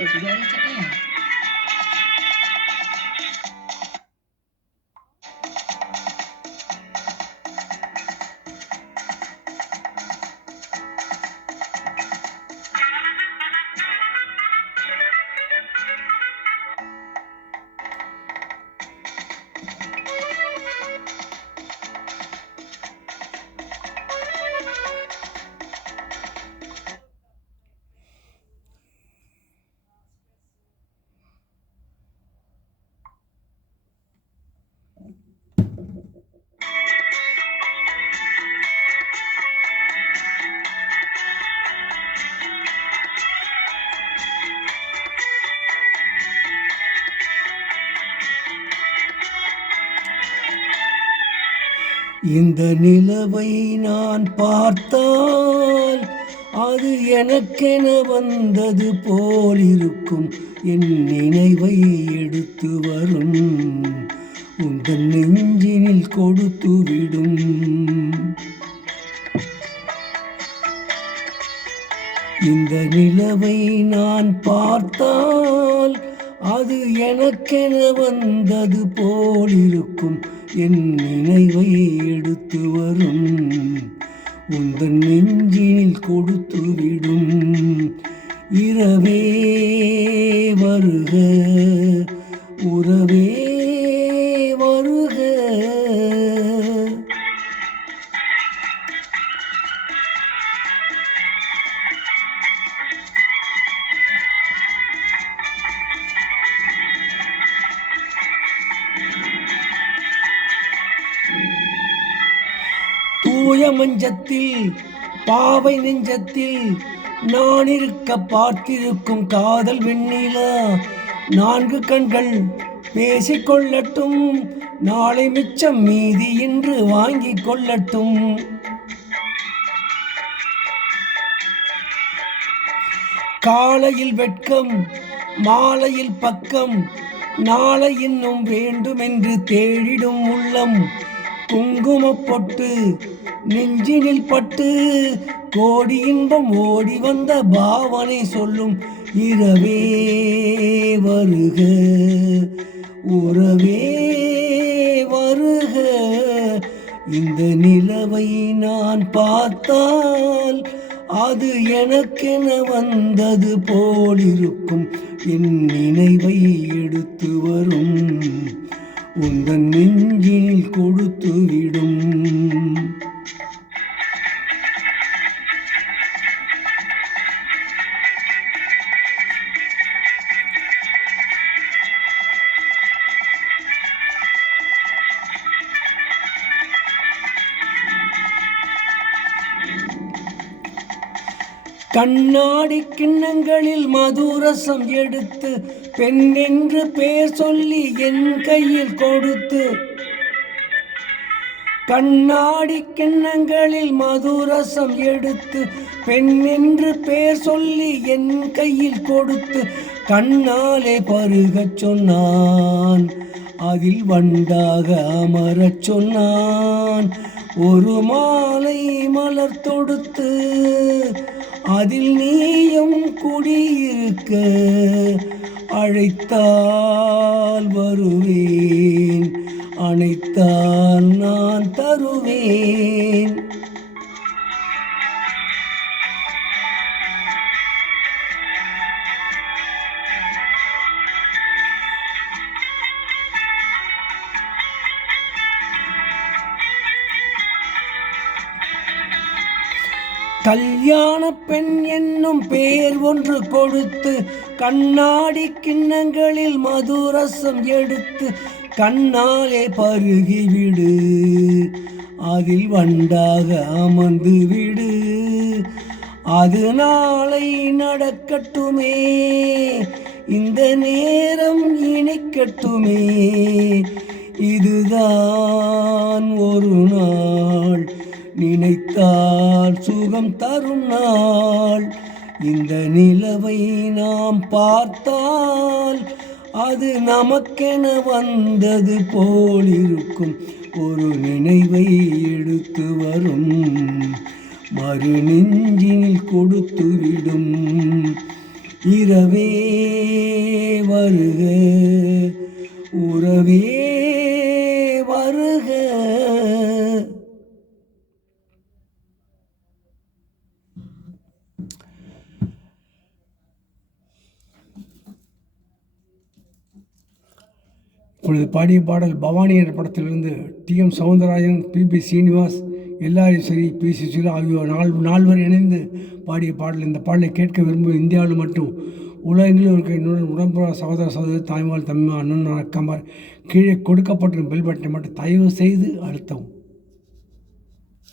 is ready to air. இந்த நிலவை நான் பார்த்தால் அது எனக்கென வந்தது போலிருக்கும். என் நினைவை எடுத்து வரும் உந்தன் நெஞ்சினில் கொடுத்து விடும். இந்த நிலவை நான் பார்த்தால் அது எனக்கென வந்தது போலிருக்கும். என் நினைவை எடுத்து வரும் உந்தன் நெஞ்சினில் கொடுத்து விடும். இரவே வருக உறவே வருக. தூய மஞ்சத்தில் பாவை நெஞ்சத்தில் நான் இருக்க பார்த்திருக்கும் காதல் வெண்ணிலா. 4 கண்கள் பேசிக்கொள்ளட்டும், நாளை மிச்சம் மீதி என்று வாங்கிக் கொள்ளட்டும். காலையில் வெட்கம் மாலையில் பக்கம், நாளை இன்னும் வேண்டுமென்று தேடிடும் உள்ளம். குங்குமப்பொட்டு நெஞ்சினில் பட்டு கோடி இன்பம் ஓடி வந்த பாவனை சொல்லும். இரவே வருக உறவே வருக. இந்த நிலவை நான் பார்த்தால் அது எனக்கென வந்தது போலிருக்கும். என் நினைவை எடுத்து வரும் உந்தன் நெஞ்சினில் கொடுத்து விடும். கண்ணாடி கிண்ணங்களில் மதுரசம் எடுத்து பெண் என்று பெயர் சொல்லி என் கையில் கொடுத்து. கண்ணாடி கிண்ணங்களில் மதுரசம் எடுத்து பெண் என்று பெயர் சொல்லி என் கையில் கொடுத்து. கண்ணாலே பருகச் சொன்னான், அதில் வண்டாக அமரச் சொன்னான். ஒரு மாலை மலர் தொடுத்து அதில் நீயும் குடியிருக்க அழைத்தால் வருவேன், அணைத்தால் நான் தருவேன். கல்யாண பெண் என்னும் பெயர் ஒன்று கொடுத்து கண்ணாடி கிண்ணங்களில் மதுரசம் எடுத்து கண்ணாலே பருகிவிடு, அதில் வண்டாக அமர்ந்து விடு. அது நாளை நடக்கட்டுமே, இந்த நேரம் இனிக்கட்டுமே. இதுதான் ஒரு நாள், நினைத்தால் சுகம் தரும் நாள். இந்த நிலவை நாம் பார்த்தால் அது நமக்கென வந்தது போலிருக்கும். ஒரு நினைவை எடுத்து வரும், மறு நெஞ்சினில் கொடுத்து விடும். இரவே வருக உறவே வருக. இப்பொழுது பாடிய பாடல் பவானி என்ற படத்திலிருந்து டி.எம். சௌந்தரராஜன், பி.பி. ஸ்ரீனிவாஸ், எல்ஆர்.ஈஸ்வரி, பி.சி. சுலா ஆகியோர் நால்வர் இணைந்து பாடிய பாடல். இந்த பாடலை கேட்க விரும்பும் இந்தியாவில் மற்றும் உலகெங்கிலும் இருக்க என்னுடன் உடன்புற சகோதர சகோதரி, தாய்மார், தம்பிமார், அண்ணன், அக்கமார், கீழே கொடுக்கப்பட்டிருக்கும் பெல் பட்டனை மட்டும் தயவு செய்து அழுத்தவும்.